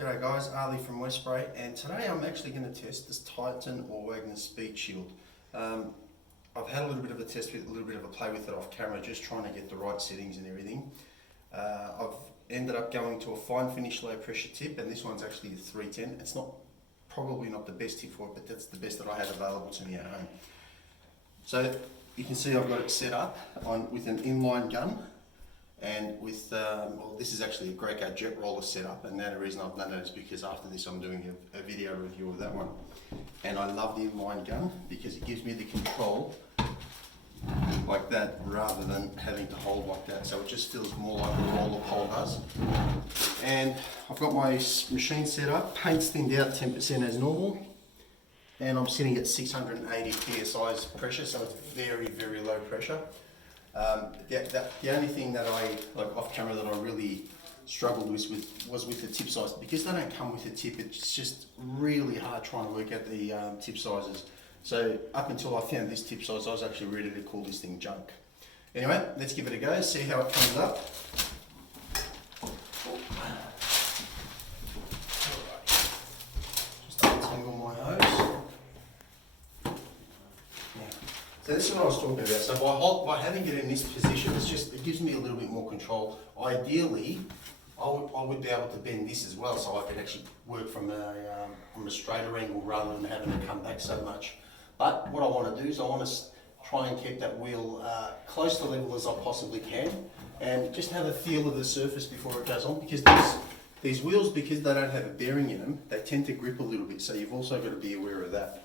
G'day guys, Ali from Westbury, and today I'm actually going to test this Titan or Wagner Speed Shield. I've had a little bit of a test with a little bit of a play with it off camera, just trying to get the right settings and everything. I've ended up going to a fine finish low pressure tip, and this one's actually a 310. It's probably not the best tip for it, but that's the best that I have available to me at home. So you can see I've got it set up with an inline gun. And with, well, this is actually a Greco jet roller setup, and the only reason I've done that is because after this I'm doing a video review of that one. And I love the inline gun because it gives me the control like that rather than having to hold like that. So it just feels more like a roller pole does. And I've got my machine set up, paint's thinned out 10% as normal. And I'm sitting at 680 PSI pressure, so it's very, very low pressure. The only thing that I, like off camera, that I really struggled with was with the tip size. Because they don't come with a tip, it's just really hard trying to work out the tip sizes. So up until I found this tip size, I was actually ready to call this thing junk. Anyway, let's give it a go, see how it comes up. Just untangle my hose. So this is what I was talking about. So by having it in this position, it gives me a little bit more control. Ideally, I would be able to bend this as well, so I could actually work from a straighter angle rather than having to come back so much. But what I want to do is I want to try and keep that wheel close to level as I possibly can, and just have a feel of the surface before it goes on, because these wheels, because they don't have a bearing in them, they tend to grip a little bit, so you've also got to be aware of that.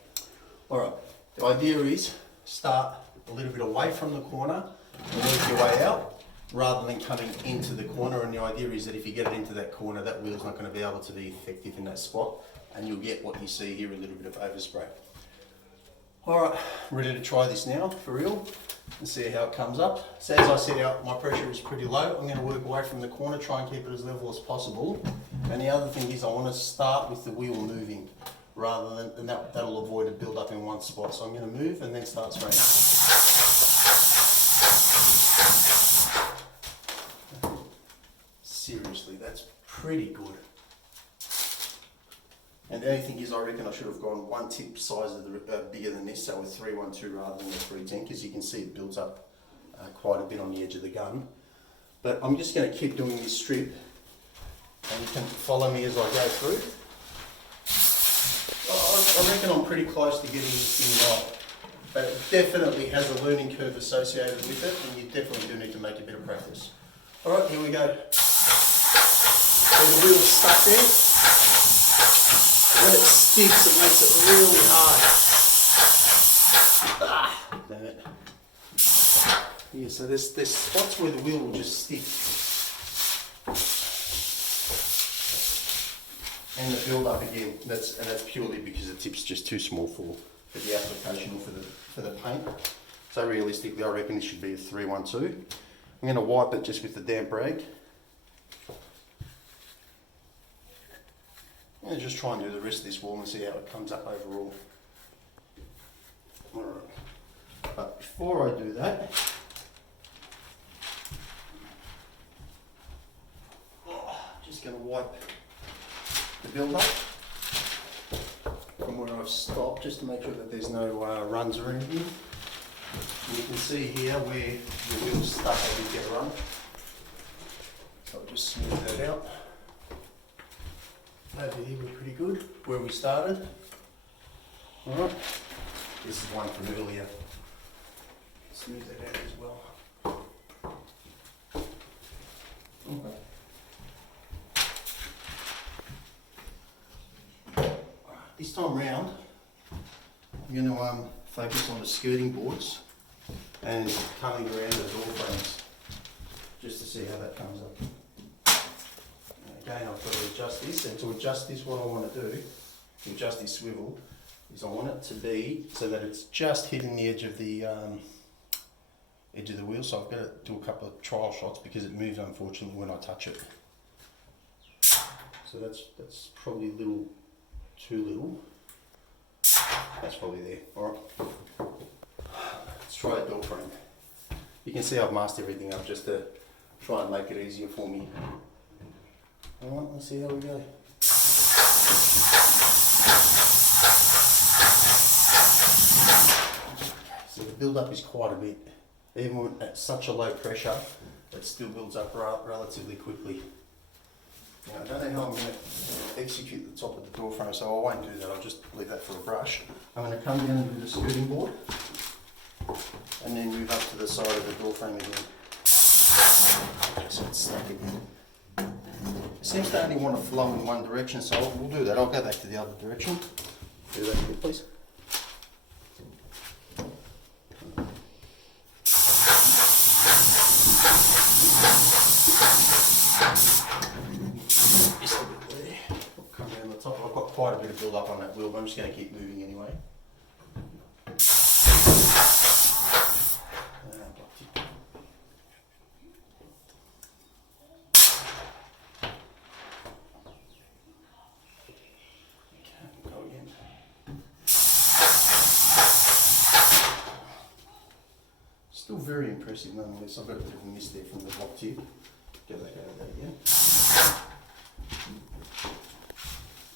Alright, the idea is start a little bit away from the corner and work your way out rather than coming into the corner. And the idea is that if you get it into that corner, that wheel's not going to be able to be effective in that spot, and you'll get what you see here, a little bit of overspray. Alright, ready to try this now for real and see how it comes up. So as I said, my pressure is pretty low. I'm going to work away from the corner, try and keep it as level as possible. And the other thing is I want to start with the wheel moving, rather than, and that'll avoid a build up in one spot. So I'm going to move and then start spraying. Seriously, that's pretty good. And the only thing is, I reckon I should have gone one tip size of bigger than this, so with 312 rather than the 310, because you can see it builds up quite a bit on the edge of the gun. But I'm just going to keep doing this strip, and you can follow me as I go through. I reckon I'm pretty close to getting this thing right, but it definitely has a learning curve associated with it, and you definitely do need to make a bit of practice. Alright, here we go. So the wheel's stuck there. When it sticks, it makes it really hard. Damn it. Yeah, so there's spots where the wheel will just stick. And the build up again, and that's purely because the tip's just too small for the application or for the paint. So realistically, I reckon this should be a 312. I'm going to wipe it just with the damp rag. And just try and do the rest of this wall and see how it comes up overall. Alright. But before I do that, just going to wipe the build up from where I've stopped, just to make sure that there's no runs or anything. And you can see here where the wheel's stuck, I did get a run. So I'll just smooth that out. Over here we're pretty good, where we started. Alright, this is one from earlier. Smooth that out as well. Okay. This time round, I'm going to focus on the skirting boards and coming around the door frames, just to see how that comes up. Again, I've got to adjust this, and to adjust this, what I want to do, to adjust this swivel, is I want it to be so that it's just hitting the edge of the wheel. So I've got to do a couple of trial shots because it moves, unfortunately, when I touch it. So that's probably a little too little. That's probably there. Alright. Let's try a door frame. You can see I've masked everything up just to try and make it easier for me. Alright, let's see how we go. So the build-up is quite a bit. Even at such a low pressure, it still builds up relatively quickly. Now, I don't know how I'm going to execute the top of the door frame, so I won't do that. I'll just leave that for a brush. I'm going to come down and do the skirting board, and then move up to the side of the door frame again. So it's stuck again. It seems to only want to flow in one direction, so we'll do that. I'll go back to the other direction. Do that here, please. Just a bit there. I'll come down the top. I've got quite a bit of build up on that wheel, but I'm just going to keep moving anyway. Still very impressive nonetheless. I've got a bit of a miss there from the block tip. Go back over that again.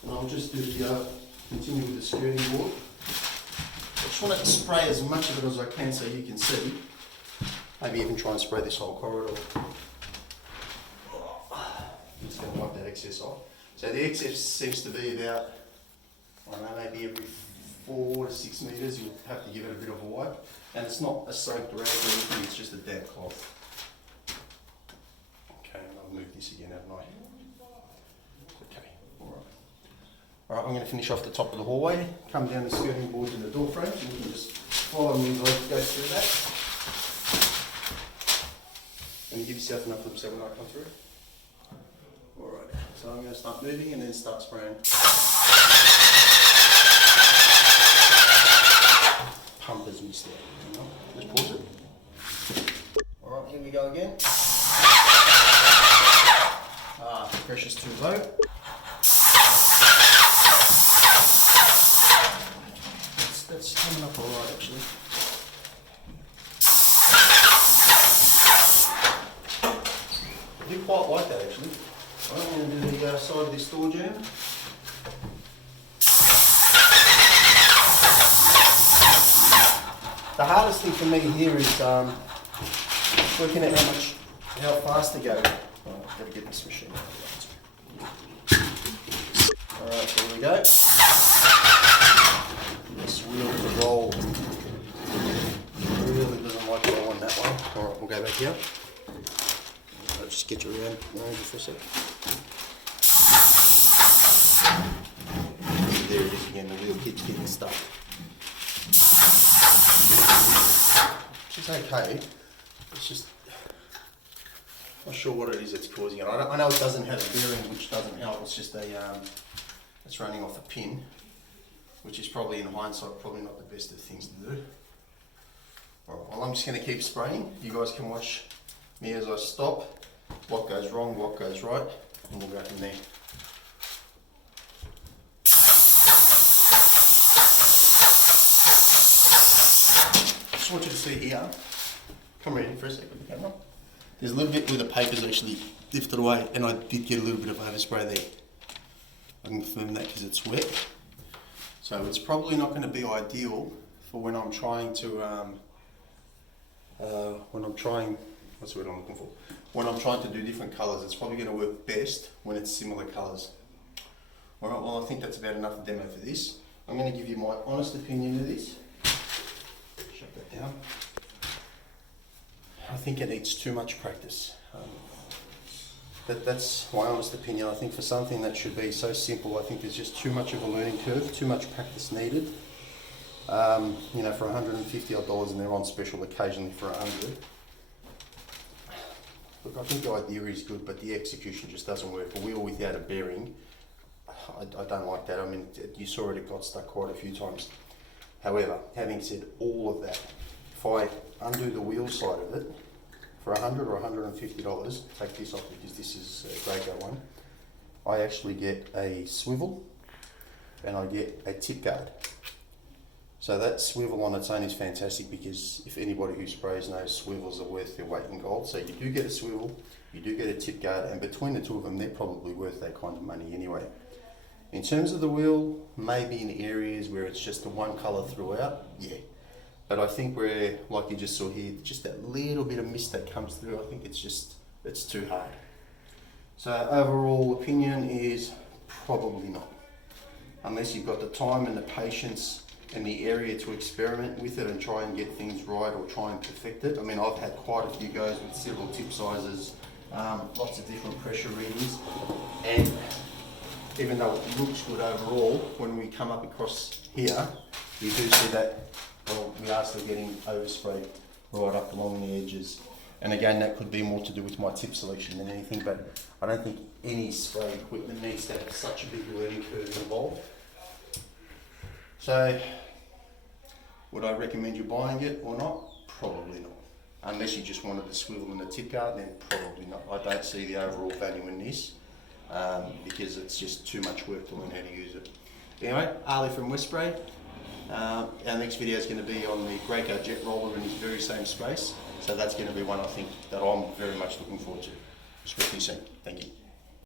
And I'll just do the continue with the skirting board. I just want to spray as much of it as I can so you can see. Maybe even try and spray this whole corridor. I'm just going to wipe that excess off. So the excess seems to be about, I don't know, maybe every 4 to 6 metres you'll have to give it a bit of a wipe. And it's not a soaked rag or anything, it's just a damp cloth. Okay, and I've moved this again, haven't I? Okay, alright. Alright, I'm going to finish off the top of the hallway, come down the skirting boards and the door frames, and you can just follow me as I go through that. And give yourself enough room so when I come through. Alright, so I'm going to start moving and then start spraying. Pumpers missed out. Just pause it. Alright, here we go again. The pressure's too low. That's coming up alright actually. I do quite like that actually. I'm going to do the side of this door jamb. The hardest thing for me here is working out how fast to go. Oh, I've got to get this machine out. Alright, so here we go. This wheel to roll. Really doesn't like it on that one. Alright, we'll go back here. I'll just get you around for a second. There it is again, the wheel keeps getting stuck. Which is okay, it's just not sure what it is that's causing it. I know it doesn't have a bearing, which doesn't help. It's just it's running off a pin, which is probably in hindsight probably not the best of things to do. Alright, well I'm just going to keep spraying. You guys can watch me as I stop, what goes wrong, what goes right, and we'll go from there. I want you to see here, come around for a second with the camera. There's a little bit where the paper's actually lifted away, and I did get a little bit of overspray there. I can confirm that because it's wet. So it's probably not going to be ideal for when I'm trying to, what's the word I'm looking for? When I'm trying to do different colours, it's probably going to work best when it's similar colours. Alright, well I think that's about enough demo for this. I'm going to give you my honest opinion of this. Down. I think it needs too much practice. That's my honest opinion. I think for something that should be so simple, I think there's just too much of a learning curve, too much practice needed. You know, for $150 odd, and they're on special occasionally for $100. Look, I think the idea is good, but the execution just doesn't work. A wheel without a bearing, I don't like that. I mean, you saw it got stuck quite a few times. However, having said all of that, if I undo the wheel side of it for $100 or $150, take this off because this is a Graco one, I actually get a swivel and I get a tip guard. So that swivel on its own is fantastic because if anybody who sprays knows swivels are worth their weight in gold. So you do get a swivel, you do get a tip guard, and between the two of them, they're probably worth that kind of money anyway. In terms of the wheel, maybe in areas where it's just the one colour throughout, yeah. But I think where, like you just saw here, just that little bit of mist that comes through, I think it's too hard. So overall opinion is probably not. Unless you've got the time and the patience and the area to experiment with it and try and get things right or try and perfect it. I mean, I've had quite a few goes with several tip sizes, lots of different pressure readings, and even though it looks good overall, when we come up across here, you do see that, well, we are still getting oversprayed right up along the edges. And again, that could be more to do with my tip selection than anything, but I don't think any spray equipment needs to have such a big learning curve involved. So, would I recommend you buying it or not? Probably not. Unless you just wanted the swivel and the tip guard, then probably not. I don't see the overall value in this because it's just too much work to learn how to use it. Anyway, Ali from Westspray. Our next video is going to be on the Graco jet roller in this very same space. So that's going to be one I think that I'm very much looking forward to. Speak to you soon. Thank you.